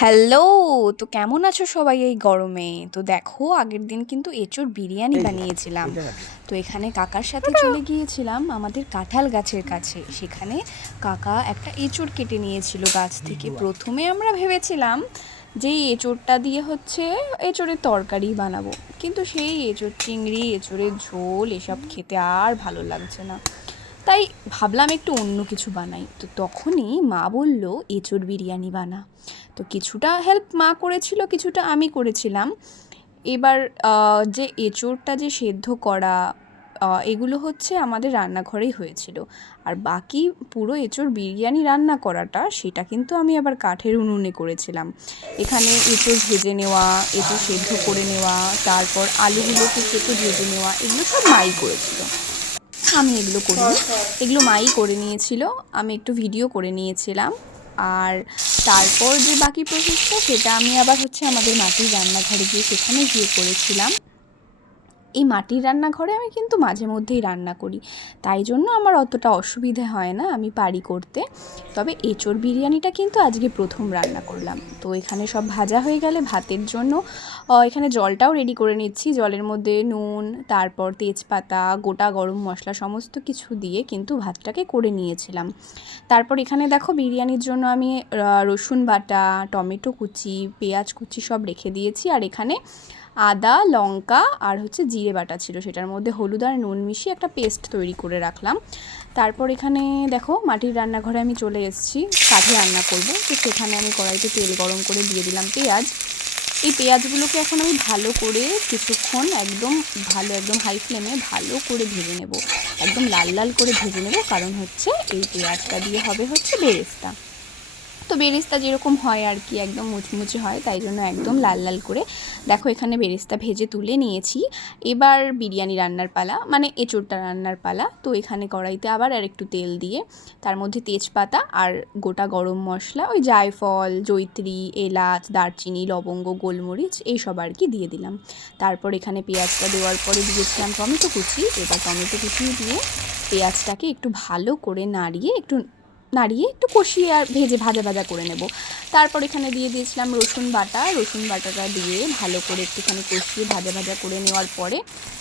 Hello! তো কেমন আছো সবাই এই গরমে? তো দেখো আগের দিন কিন্তু এঁচোড় বিরিয়ানি এই যে বানিয়েছিলাম। এটা আছে। তো এখানে কাকার সাথে চলে গিয়েছিলাম আমাদের কাঁঠাল গাছের কাছে। সেখানে কাকা একটা এঁচোড় কেটে নিয়েছিল গাছ থেকে। প্রথমে আমরা ভেবেছিলাম যে এই এঁচোড়টা দিয়ে হচ্ছে এঁচোড়ের তরকারি বানাবো। কিন্তু সেই এঁচোড় চিংড়ি, এঁচোড়ের ঝোল এসব খেতে আর ভালো লাগছে না। তাই ভাবলাম একটু অন্য কিছু বানাই। তো তখনই মা বলল, "এঁচোড় বিরিয়ানি বানা।" তো কিছুটা হেল্প মা করেছিল, কিছুটা আমি করেছিলাম। এবার যে এঁচোড়টা যে সেদ্ধ করা এগুলো হচ্ছে আমাদের রান্নাঘরেই হয়েছিল। আর বাকি পুরো এঁচোড় বিরিয়ানি রান্না করাটা সেটা কিন্তু আমি আবার কাঠের উনুনে করেছিলাম। এখানে এঁচোড় ভেজে নেওয়া, এঁচোড় সেদ্ধ করে নেওয়া, তারপর আলুগুলোকে কেটে ভেজে নেওয়া এগুলো সব মাই করেছিল। আমি এগুলো করিনি। এগুলো মাই করে নিয়েছিল। আমি একটু ভিডিও করে নিয়েছিলাম। আর তারপর যে বাকি প্রসেসটা সেটা আমি আবার হচ্ছে আমাদের মাটির রান্নাঘরে গিয়ে সেখানে গিয়ে করেছিলাম। এই মাটির রান্নাঘরে আমি কিন্তু মাঝে মধ্যেই রান্না করি, তাই জন্য আমার অতটা অসুবিধে হয় না, আমি পারি করতে। তবে এঁচোড় বিরিয়ানিটা কিন্তু আজকে প্রথম রান্না করলাম। তো এখানে সব ভাজা হয়ে গেলে ভাতের জন্য এখানে জলটাও রেডি করে নিচ্ছি। জলের মধ্যে নুন, তারপর তেজপাতা, গোটা গরম মশলা সমস্ত কিছু দিয়ে কিন্তু ভাতটাকে করে নিয়েছিলাম। তারপর এখানে দেখো বিরিয়ানির জন্য আমি রসুন বাটা, টমেটো কুচি, পেঁয়াজ কুচি সব রেখে দিয়েছি। আর এখানে আদা, লঙ্কা আর হচ্ছে জিরে বাটা ছিল, সেটার মধ্যে হলুদ আর নুন মিশিয়ে একটা পেস্ট তৈরি করে রাখলাম। তারপর এখানে দেখো মাটির রান্নাঘরে আমি চলে এসেছি, কাঠে রান্না করব। তো সেখানে আমি কড়াইতে তেল গরম করে দিয়ে দিলাম পেঁয়াজ। এই পেঁয়াজগুলোকে এখন আমি ভালো করে কিছুক্ষণ একদম হাই ফ্লেমে ভালো করে ভেজে নেব। একদম লাল লাল করে ভেজে নেব, কারণ হচ্ছে এই পেঁয়াজটা দিয়ে হবে হচ্ছে বেরেস্তা। তো বেরেস্তা যেরকম হয় আর কি, একদম মুচমুচে হয়, তাই জন্য একদম লাল লাল করে দেখো এখানে বেরেস্তা ভেজে তুলে নিয়েছি। এবার বিরিয়ানি রান্নার পালা, মানে এঁচোড়টা রান্নার পালা। তো এখানে কড়াইতে আবার আর একটু তেল দিয়ে তার মধ্যে তেজপাতা আর গোটা গরম মশলা, ওই জায়ফল, জয়িত্রী, এলাচ, দারচিনি, লবঙ্গ, গোলমরিচ এইসব আর কি দিয়ে দিলাম। তারপর এখানে পেঁয়াজটা দেওয়ার পরে দিয়েছিলাম টমেটো কুচি। এবার টমেটো কুচি দিয়ে পেঁয়াজটাকে একটু ভালো করে নাড়িয়ে একটু কষিয়ে আর ভাজা ভাজা করে নেব। তারপর এখানে দিয়ে দিয়েছিলাম রসুন বাটা। রসুন বাটাটা দিয়ে ভালো করে একটুখানি কষিয়ে ভাজা ভাজা করে নেওয়ার পরে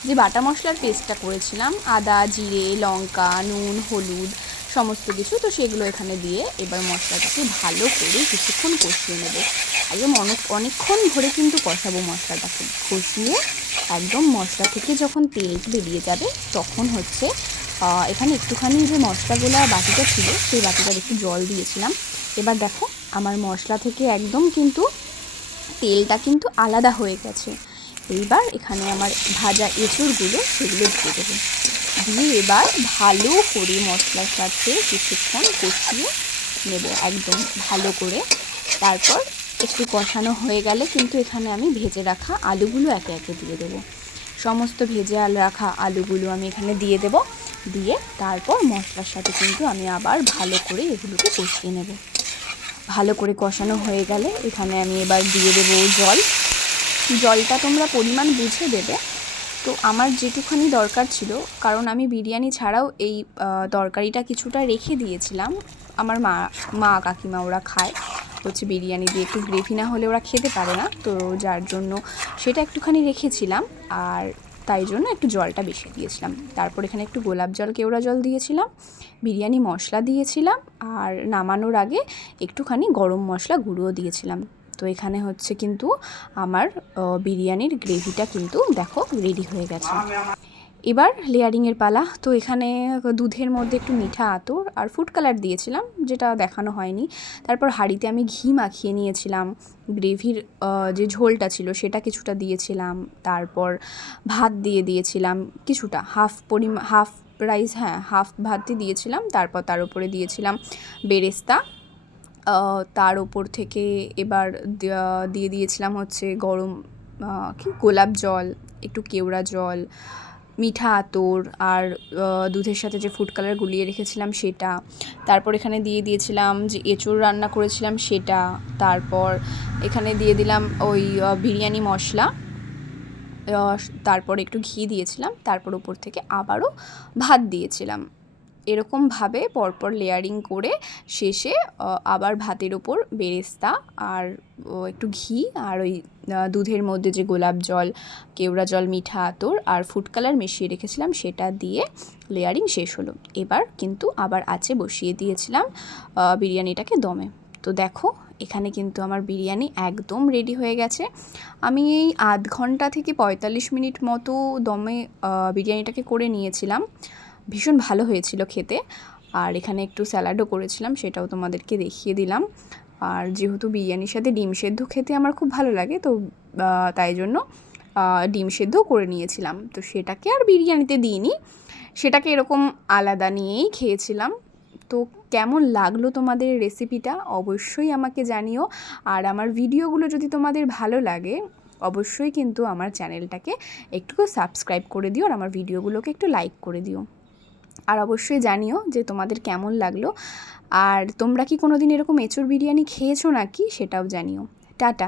যে বাটা মশলার পেস্টটা করেছিলাম, আদা, জিরে, লঙ্কা, নুন, হলুদ সমস্ত কিছু, তো সেগুলো এখানে দিয়ে এবার মশলাটাকে ভালো করে কিছুক্ষণ কষিয়ে নেব। একদম অনেকক্ষণ ধরে কিন্তু কষাবো মশলাটাকে। কষিয়ে একদম মশলা থেকে যখন তেল বেরিয়ে যাবে তখন হচ্ছে এখানে একটুখানি যে মশলাগুলো বাটিটা ছিল সেই বাটিটার একটু জল দিয়েছিলাম। এবার দেখো আমার মশলা থেকে একদম কিন্তু তেলটা কিন্তু আলাদা হয়ে গেছে। এইবার এখানে আমার ভাজা এঁচোড়গুলো সেগুলো দিয়ে দেবো। দিয়ে এবার ভালো করে মশলার সাথে কিছুক্ষণ কষিয়ে নেব একদম ভালো করে। তারপর একটু কষানো হয়ে গেলে কিন্তু এখানে আমি ভেজে রাখা আলুগুলো একে একে দিয়ে দেবো। সমস্ত ভেজে রাখা আলুগুলো আমি এখানে দিয়ে দেব। দিয়ে তারপর মশলার সাথে কিন্তু আমি আবার ভালো করে এগুলোকে কষিয়ে নেব। ভালো করে কষানো হয়ে গেলে এখানে আমি এবার দিয়ে দেবো জল। জলটা তোমরা পরিমাণ বুঝে দেবে। তো আমার যেটুখানি দরকার ছিল, কারণ আমি বিরিয়ানি ছাড়াও এই তরকারিটা কিছুটা রেখে দিয়েছিলাম। আমার মা কাকিমা ওরা খায় হচ্ছে বিরিয়ানি দিয়ে, একটু গ্রেভি না হলে ওরা খেতে পারে না, তো যার জন্য সেটা একটুখানি রেখেছিলাম। আর তাই জন্য একটু জলটা বেশি দিয়েছিলাম। তারপর এখানে একটু গোলাপ জল, কেওড়া জল দিয়েছিলাম, বিরিয়ানি মশলা দিয়েছিলাম, আর নামানোর আগে একটুখানি গরম মশলা গুঁড়োও দিয়েছিলাম। তো এখানে হচ্ছে কিন্তু আমার বিরিয়ানির গ্রেভিটা কিন্তু দেখো রেডি হয়ে গেছে। এবার লেয়ারিংয়ের পালা। তো এখানে দুধের মধ্যে একটু মিঠা আতর আর ফুড কালার দিয়েছিলাম, যেটা দেখানো হয়নি। তারপর হাঁড়িতে আমি ঘি মাখিয়ে নিয়েছিলাম। গ্রেভির যে ঝোলটা ছিল সেটা কিছুটা দিয়েছিলাম। তারপর ভাত দিয়েছিলাম কিছুটা, হাফ রাইস, হ্যাঁ হাফ ভাতই দিয়েছিলাম। তারপর তার উপরে দিয়েছিলাম বেরেস্তা। তার ওপর থেকে এবার দিয়ে দিয়েছিলাম হচ্ছে গরম গোলাপ জল, একটু কেওড়া জল, মিঠা আতর আর দুধের সাথে যে ফুড কালার গুলিয়ে রেখেছিলাম সেটা। তারপর এখানে দিয়ে দিয়েছিলাম যে এঁচোড় রান্না করেছিলাম সেটা। তারপর এখানে দিয়ে দিলাম ওই বিরিয়ানি মশলা। তারপর একটু ঘি দিয়েছিলাম। তারপর উপর থেকে আবারও ভাত দিয়েছিলাম। এরকমভাবে পরপর লেয়ারিং করে শেষে আবার ভাতের ওপর বেরেস্তা আর একটু ঘি আর ওই দুধের মধ্যে যে গোলাপ জল, কেওড়া জল, মিঠা আতর আর ফুড কালার মিশিয়ে রেখেছিলাম সেটা দিয়ে লেয়ারিং শেষ হলো। এবার কিন্তু আবার আঁচে বসিয়ে দিয়েছিলাম বিরিয়ানিটাকে দমে। তো দেখো এখানে কিন্তু আমার বিরিয়ানি একদম রেডি হয়ে গেছে। আমি এই আধ ঘন্টা থেকে 45 মিনিট মতো দমে বিরিয়ানিটাকে করে নিয়েছিলাম। ভীষণ ভালো হয়েছিল খেতে। আর এখানে একটু স্যালাডও করেছিলাম, সেটাও তোমাদেরকে দেখিয়ে দিলাম। আর যেহেতু বিরিয়ানির সাথে ডিম সেদ্ধ খেতে আমার খুব ভালো লাগে, তো তাই জন্য ডিম সেদ্ধও করে নিয়েছিলাম। তো সেটাকে আর বিরিয়ানিতে দিইনি, সেটাকে এরকম আলাদা নিয়েই খেয়েছিলাম। তো কেমন লাগলো তোমাদের রেসিপিটা অবশ্যই আমাকে জানিও। আর আমার ভিডিওগুলো যদি তোমাদের ভালো লাগে অবশ্যই কিন্তু আমার চ্যানেলটাকে একটু সাবস্ক্রাইব করে দিও আর আমার ভিডিওগুলোকে একটু লাইক করে দিও। আর অবশ্যই জানিও যে তোমাদের কেমন লাগলো। আর তোমরা কি কোনো দিন এরকম এঁচোড় বিরিয়ানি খেয়েছো নাকি সেটাও জানিও। টাটা।